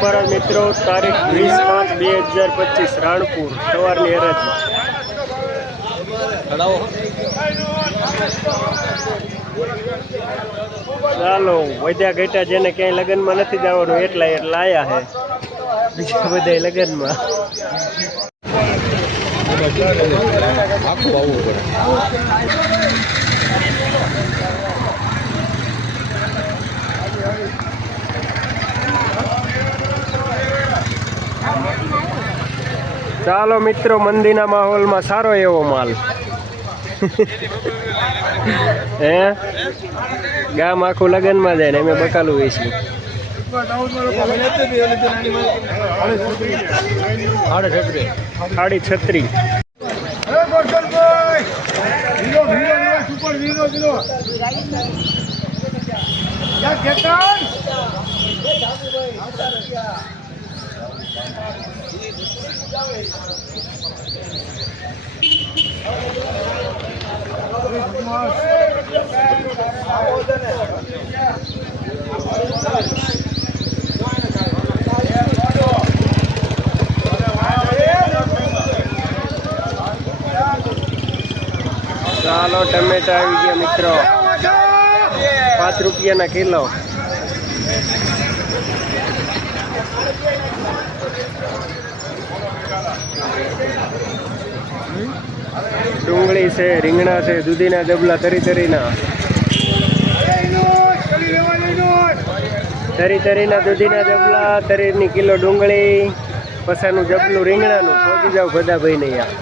મુબારક મિત્રો, તારીખ વીસ પાંચ બે હજાર પચીસ, રાણપુર, સવારની હરાજી ચાલો, વધ્યા ઘટ્યા જેને ક્યાંય લગ્નમાં નથી જવાનું, એટલા એટલા આયા હે. બીજા બધા લગ્નમાં. આખું આવવું પડે. ચાલો મિત્રો, મંદિરના માહોલમાં સારો એવો માલ હે? ગામ આખું લગ્નમાં જાય ને, અમે બકાલું વેચી સાડી છત્રી. ચાલો ટમેટા આવી ગયા મિત્રો. પાંચ રૂપિયાના કિલો. ડુંગળી છે, રીંગણા છે, દૂધીના ડબલા તરી તરીના. તરી તરીના, દૂધીના ડબલા તરીની કિલો ડુંગળી પસાનું જબલું રીંગણાનું. પહોંચી જાવ બધા ભાઈ નહીં યાર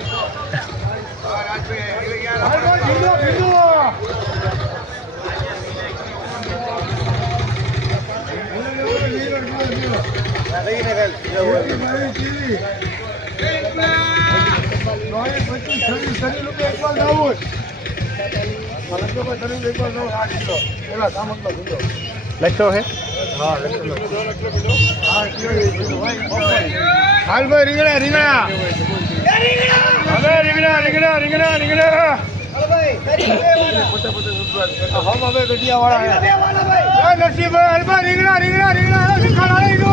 લખતો હે હાલ ભાઈ રીંગણા રીંગણા હવે રીંગણા રીંગણા રીંગણા રીંગણા હવે ગઢિયા વાળા નરસિંહભાઈ હાલ ભાઈ રીંગણા રીંગણા રીંગણા શીખાડા લઈ દો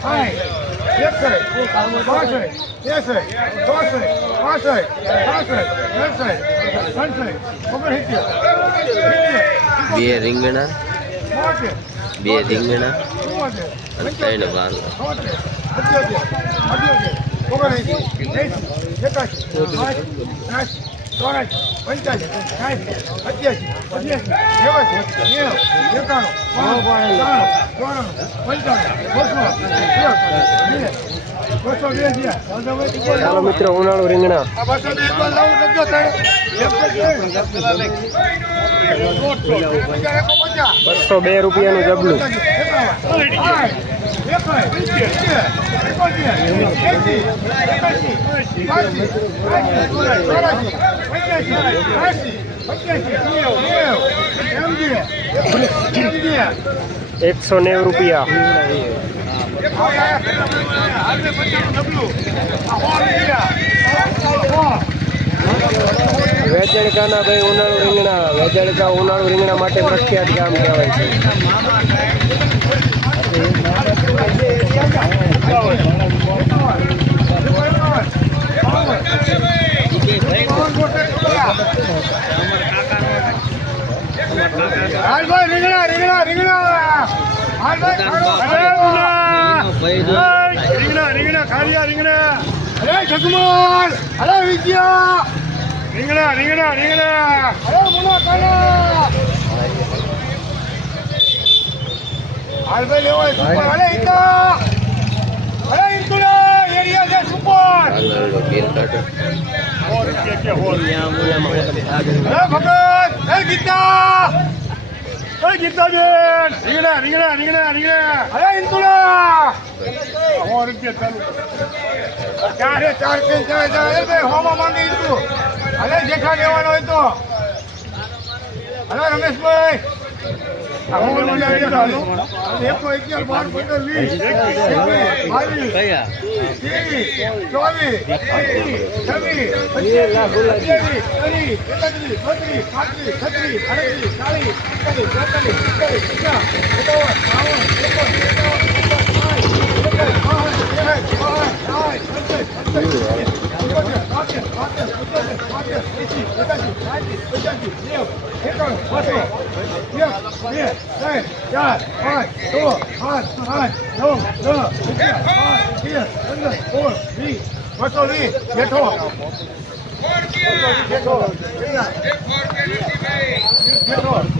તો ગામ આખું ચડે નાનપોર રીંગણા ને બે વાલો તો બે રીંગણા બે રીંગણા અને ત્રણ વાલો ચાલો મિત્રો ઉનાળુ રીંગણા બસો બે રૂપિયાનું જબલું એકસો નેવું રૂપિયા. વેજળકાના ભાઈ ઉનાળુ રીંગણા. વેજળકા ઉનાળુ રીંગણા માટે પ્રખ્યાત ગામ કહેવાય છે. હાલ ભાઈ રીંગણા રીંગણા રીંગણા હાલ ભાઈ અરે રીંગણા રીંગણા રીંગણા ખાલિયા રીંગણા અરે જગમોલ અરે ગીતાબેન. રીંગણા રીંગણા રીંગણા રીંગણા. અરે ઇન્દુલા હો રૂપિયા ચાલુ ચારે, ચાર પે ચાર ચાર. એ ભાઈ હોમાં માંગે જેખા લેવાનો હોય તો. અરે રમેશભાઈ. એકસો અગિયાર બાર પંદર વીસ બાવીસ ત્રેવીસ ચોવીસ છવ્વીસ પચીસ ત્રીસ એકત્રીસ બત્રીસ પાંત્રીસ છત્રીસ અડત્રીસ ચાલીસ એકતાલીસ ચોતાલીસ પિસ્તાલીસ પચાસ એકાવન બાવન ત્રેપન એકાવન પંચાયત પંચાયત પંચાયત એકાવન બસો એક બે ત્રણ ચાર પાંચ છ આઠ આઠ નવ દસ અગિયાર બાર તેર પંદર સોળ વીસ બસો વીસ બેઠો બેઠો બેઠો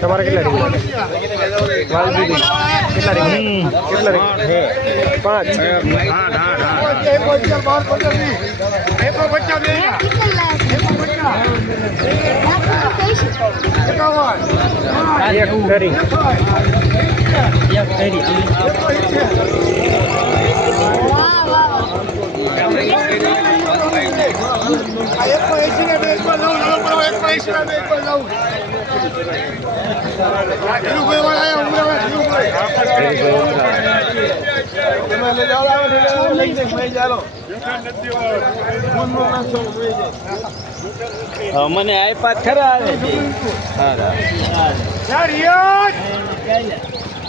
તમારે કેટલા કેટલા પાંચ. એક મને આઈપા ખરા આવે છે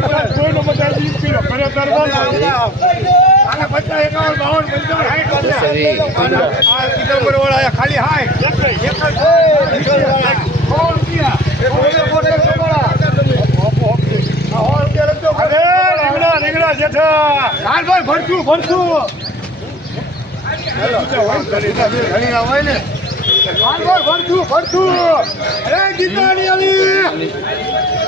કોઈનો બધા વીસ કિલો ઘરે દરવાજા ખાલી હાય રીંગણા જેઠા હાલભાઈ ભરતું ભરતું. ઘણીના હોય ને ભરતું ભરતું અરે ગીતાની અલી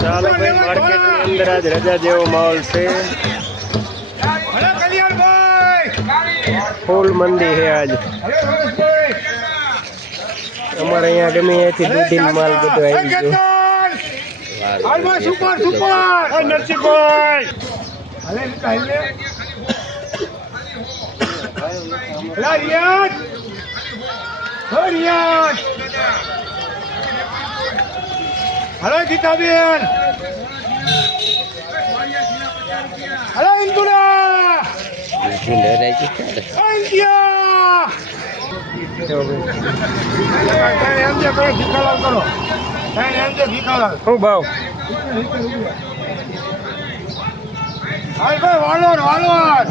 चलो मार्केट अंदर आज रजा देव मॉल से फूल मंदी है आज અમારે અહીંયા ગમે અહીંયાથી દૂધીન માલ બધો આવી સુપર સુપર. નરસિંહભાઈ. હલે હલે હલો ગીતાબેન. હલો ઇન્દુરા ઇન્દુરા. શું ભાવ વાલોર, વાલોર!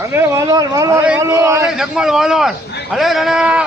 અરે વાલોર, વાલોર, વાલોર! અરે જગમલ વાલોર! અરે રણા!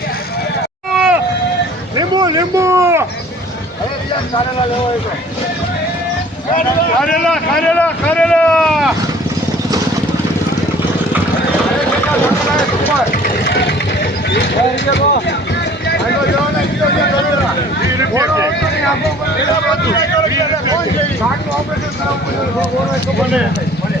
લીંબુ! કારેલા. કારેલા કારેલા ઓપરેશન કરાવવું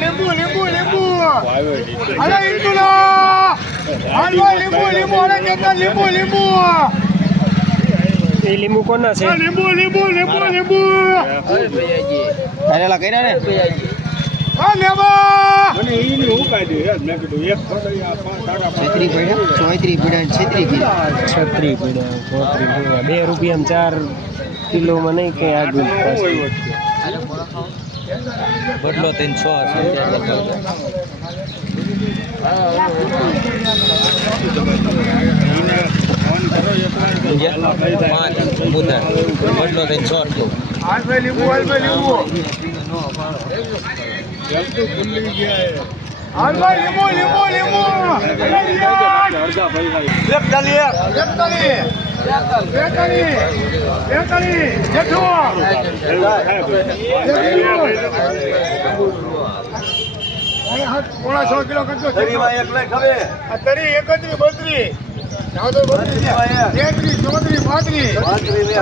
લીંબુ, લીંબુ, લીંબુ. અરે ઈંટુલા! લીંબુ, લીંબુ, અરે કેતન, લીંબુ, લીંબુ. એ લીંબુ કોના છે? લીંબુ, લીંબુ, લીંબુ, લીંબુ. કારેલા કર્યા ને? બે રૂપિયામાં ચાર કિલોમાં નહીં કઈ આગળ. બદલો ત્રણ છ પાંચ બુધર બદલો ત્રણ છ હાલ ભાઈ, લીંબુ, હાલ ભાઈ, લીંબુ. હાલ ભાઈ, લીંબુ, લીંબુ, લીંબુ. અરે રિયાઝ. એકતાલીસ. બેતાલીસ. બેતાલીસ. જેઠું. અરે હા, પોણા છ કિલો કરજો તરી એકત્રી બત્રી તેત્રીસ ચોત્રીસ પાંત્રીસ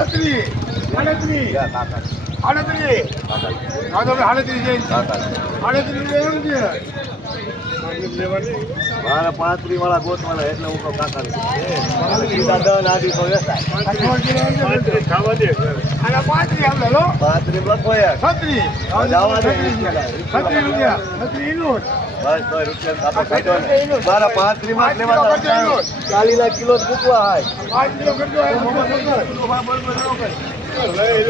છત્રીસ આડત્રીસ આડત્રીસ આડત્રીસ જઈ આડત્રીસ એમ છે મારા પાંત્રી વાળા ગોતવાના એટલે હું કહું કાકા પાંત્રીસ આપણે લો પાંત્રી છત્રીસ છત્રીસ રૂપિયા છત્રીસ ઇનોટ બસ તો રૂપિયા કાપો કાઢો ને. મારા પાંત્રી માં કિલો ચાલી ના મૂકવા હાય.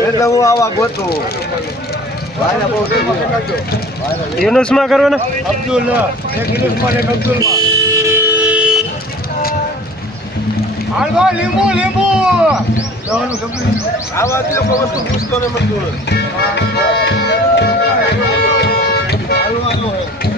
એટલે હું આવા ગોતું. ભાઈને બહુ યુનુસમાં કરવાના? અબ્દુલ એક હાલ ભાઈ લીંબુ લીંબુ. આવા જ લોકો વસ્તુ પૂછતો ને હાલો ભાઈ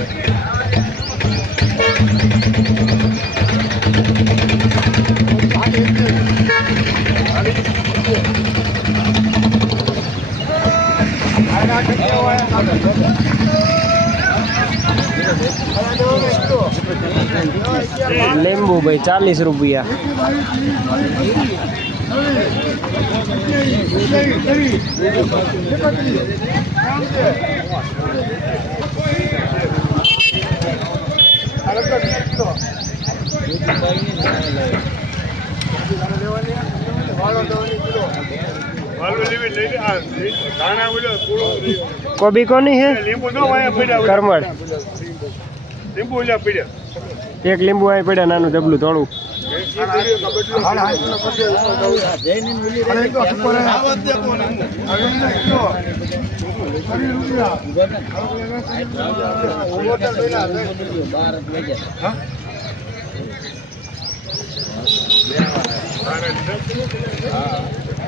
લીંબુ ભાઈ ચાલીસ રૂપિયા. વાળું લેવી કોબી કોની હે? પડ્યા એક લીંબુ અહીં પડ્યા નાનું જબલું થોડું